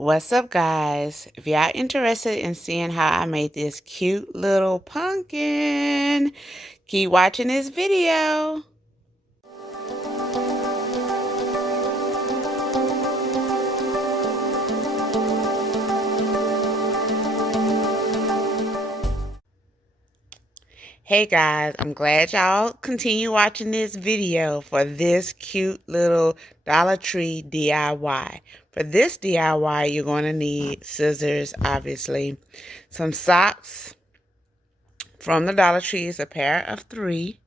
What's up, guys? If y'all interested in seeing how I made this cute little pumpkin, keep watching this video. Hey guys, I'm glad y'all continue watching this video for this cute little Dollar Tree DIY. For this DIY, you're going to need scissors, obviously, some socks from the Dollar Tree, is a pair of 3.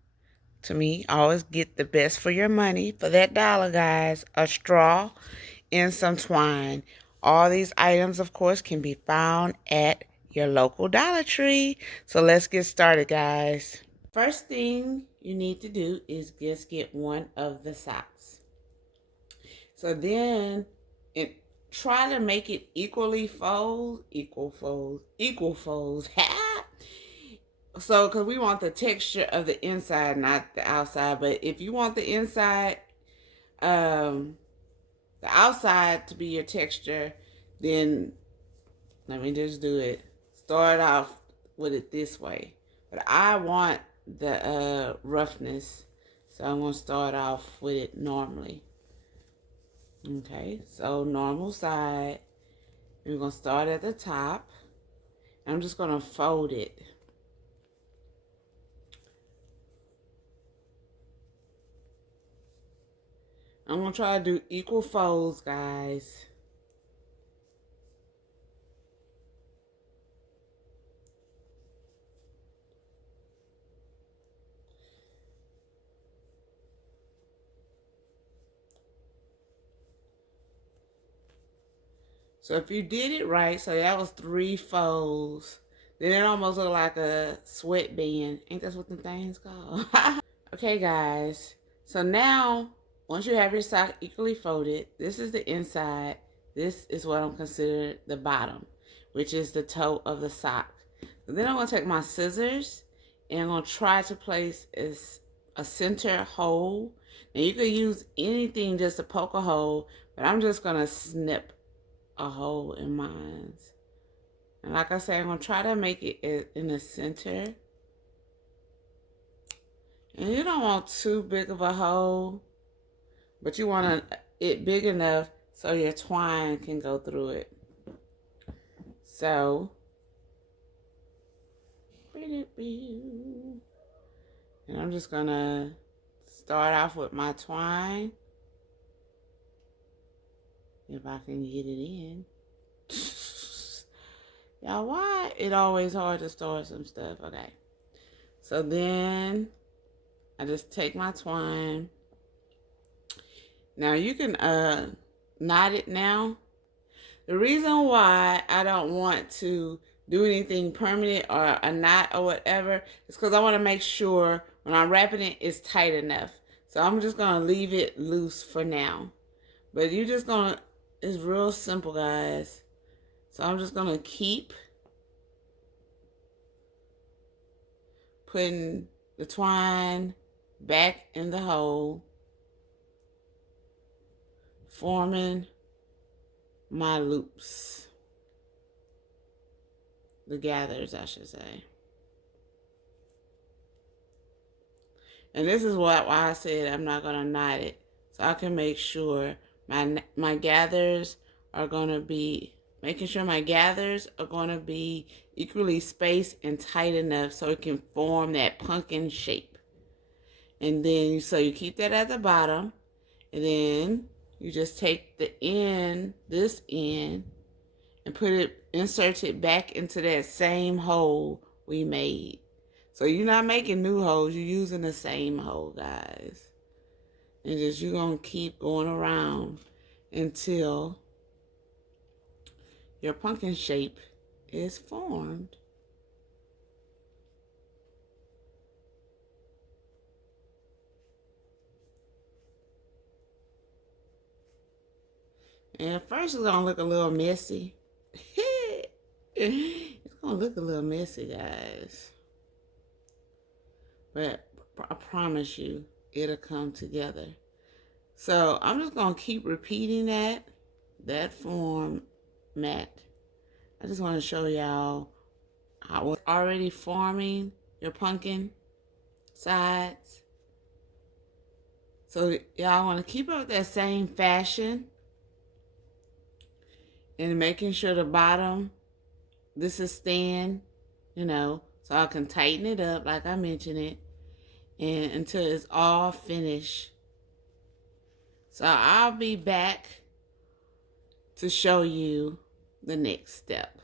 To me, always get the best for your money. For that dollar, guys, a straw and some twine. All these items, of course, can be found at your local Dollar Tree. So let's get started, guys. First thing you need to do is just get one of the socks. So then try to make it equal folds. So, because we want the texture of the inside, not the outside. But if you want the inside, the outside to be your texture, then let me just do it. Start off with it this way. But I want the roughness, so I'm going to start off with it normally. Okay, so normal side. We're going to start at the top. I'm just going to fold it. I'm going to try to do equal folds, guys. So if you did it right, so that was 3 folds. Then it almost looked like a sweatband. Ain't that what the thing's called? Okay, guys. So now, once you have your sock equally folded, this is the inside. This is what I'm considered the bottom, which is the toe of the sock. And then I'm going to take my scissors and I'm going to try to place a center hole. Now you could use anything just to poke a hole, but I'm just going to snip a hole in mine. And like I said, I'm going to try to make it in the center. And you don't want too big of a hole, but you want it big enough so your twine can go through it. So, and I'm just going to start off with my twine. If I can get it in. Y'all, why it always hard to start some stuff? Okay. So then I just take my twine. Now you can knot it now. The reason why I don't want to do anything permanent or a knot or whatever is because I want to make sure when I'm wrapping it, it's tight enough. So I'm just going to leave it loose for now. But you're just going to, it's real simple, guys. So I'm just going to keep putting the twine back in the hole, forming my loops. The gathers, I should say. And this is why I said I'm not going to knot it. So I can make sure my gathers are going to be, making sure my gathers are going to be equally spaced and tight enough so it can form that pumpkin shape. And then, so you keep that at the bottom. And then you just take the end, this end, and insert it back into that same hole we made. So you're not making new holes, you're using the same hole, guys. And just you're going to keep going around until your pumpkin shape is formed. And at first it's going to look a little messy. It's going to look a little messy, guys. But I promise you, it'll come together. So I'm just going to keep repeating that form mat. I just want to show y'all how it's already forming your pumpkin sides. So y'all want to keep up that same fashion and making sure the bottom, this is thin, you know, so I can tighten it up like I mentioned it, and until it's all finished. So I'll be back to show you the next step.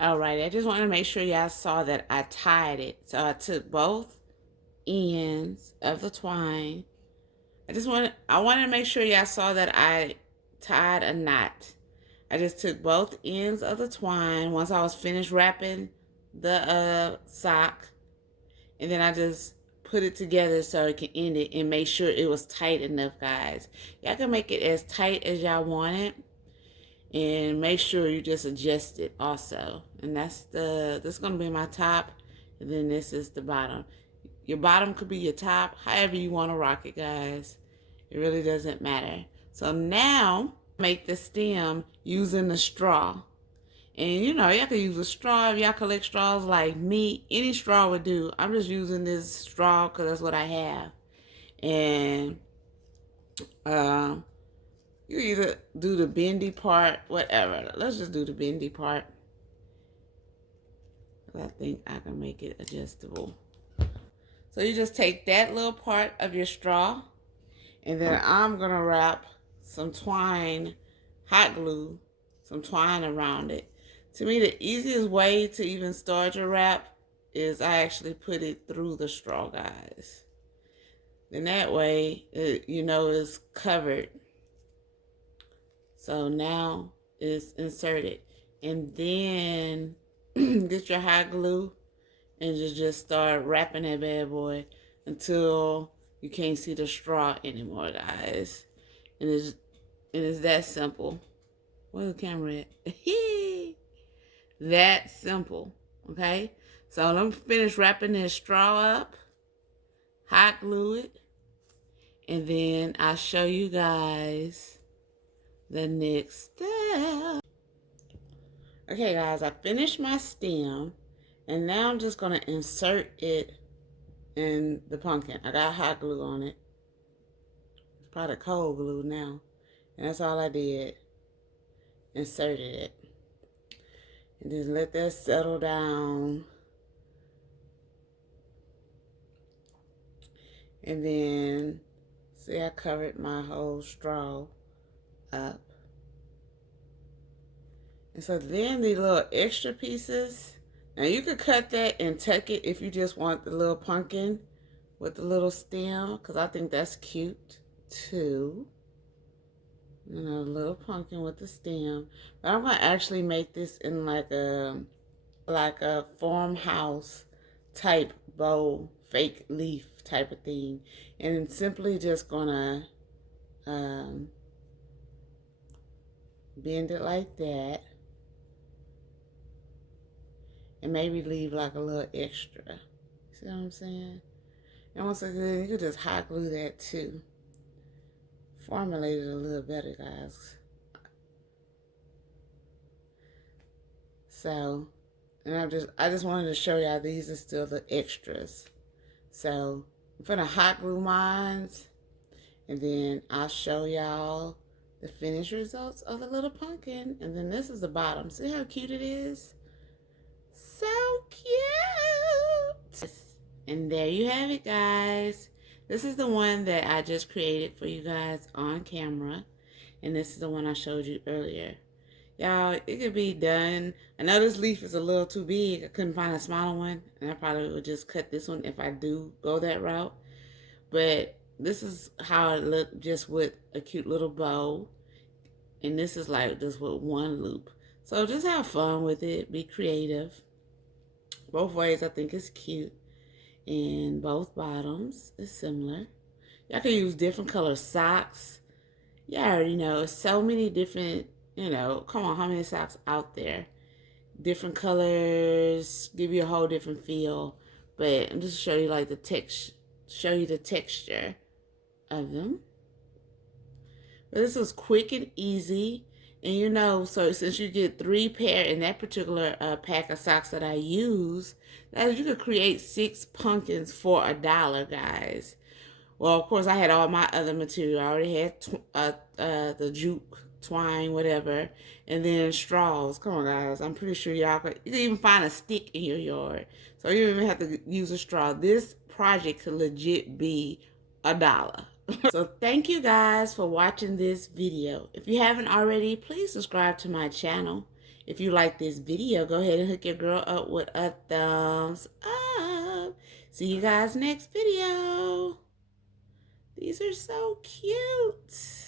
All right, I just want to make sure y'all saw that I tied it. So I took both ends of the twine. I wanted to make sure y'all saw that I tied a knot. I just took both ends of the twine once I was finished wrapping the sock, and then I just put it together so it can end it and make sure it was tight enough, guys. Y'all can make it as tight as y'all want it. And make sure you just adjust it also. And this is going to be my top, and then this is the bottom. Your bottom could be your top, however you want to rock it, guys. It really doesn't matter. So now, make the stem using the straw. And you know, y'all can use a straw if y'all collect straws like me. Any straw would do. I'm just using this straw because that's what I have. And you either do the bendy part, whatever. Let's just do the bendy part. I think I can make it adjustable. So you just take that little part of your straw, and then I'm going to wrap some twine, hot glue, some twine around it. To me, the easiest way to even start your wrap is I actually put it through the straw, guys. Then that way, you know, it's covered. So now it's inserted. And then get your hot glue and just start wrapping that bad boy until you can't see the straw anymore, guys. And it's that simple. Where's the camera at? That simple, okay? So let me finish wrapping this straw up, hot glue it, and then I'll show you guys the next step. Okay, guys, I finished my stem, and now I'm just going to insert it in the pumpkin. I got hot glue on it. It's probably cold glue now. And that's all I did. Inserted it. And just let that settle down. And then, see, I covered my whole straw up. And so then the little extra pieces, now you could cut that and tuck it if you just want the little pumpkin with the little stem, because I think that's cute too. You know, a little pumpkin with the stem. But I'm going to actually make this in like a farmhouse type bowl, fake leaf type of thing. And simply just going to bend it like that. and maybe leave like a little extra. See what I'm saying? And once again, you could just hot glue that too. Formulate it a little better, guys. So, and I just wanted to show y'all these are still the extras. So I'm gonna hot glue mine, and then I'll show y'all the finished results of the little pumpkin. And then this is the bottom. See how cute it is? So cute! And there you have it, guys. This is the one that I just created for you guys on camera. And this is the one I showed you earlier. Y'all, it could be done. I know this leaf is a little too big. I couldn't find a smaller one. And I probably would just cut this one if I do go that route. But this is how it looked just with a cute little bow. And this is like just with one loop. So just have fun with it. Be creative. Both ways I think is cute. And both bottoms is similar. Y'all can use different color socks. Y'all already know. So many different, you know, come on, how many socks out there? Different colors. Give you a whole different feel. But I'm just show you like the texture of them. But this was quick and easy. And you know, so since you get 3 pair in that particular pack of socks that I use, that you could create 6 pumpkins for $1, guys. Well, of course, I had all my other material. I already had the jute, twine, whatever, and then straws. Come on, guys. I'm pretty sure y'all could. You can even find a stick in your yard, so you don't even have to use a straw. This project could legit be $1. So thank you guys for watching this video. If you haven't already, please subscribe to my channel. If you like this video, go ahead and hook your girl up with a thumbs up. See you guys next video. These are so cute.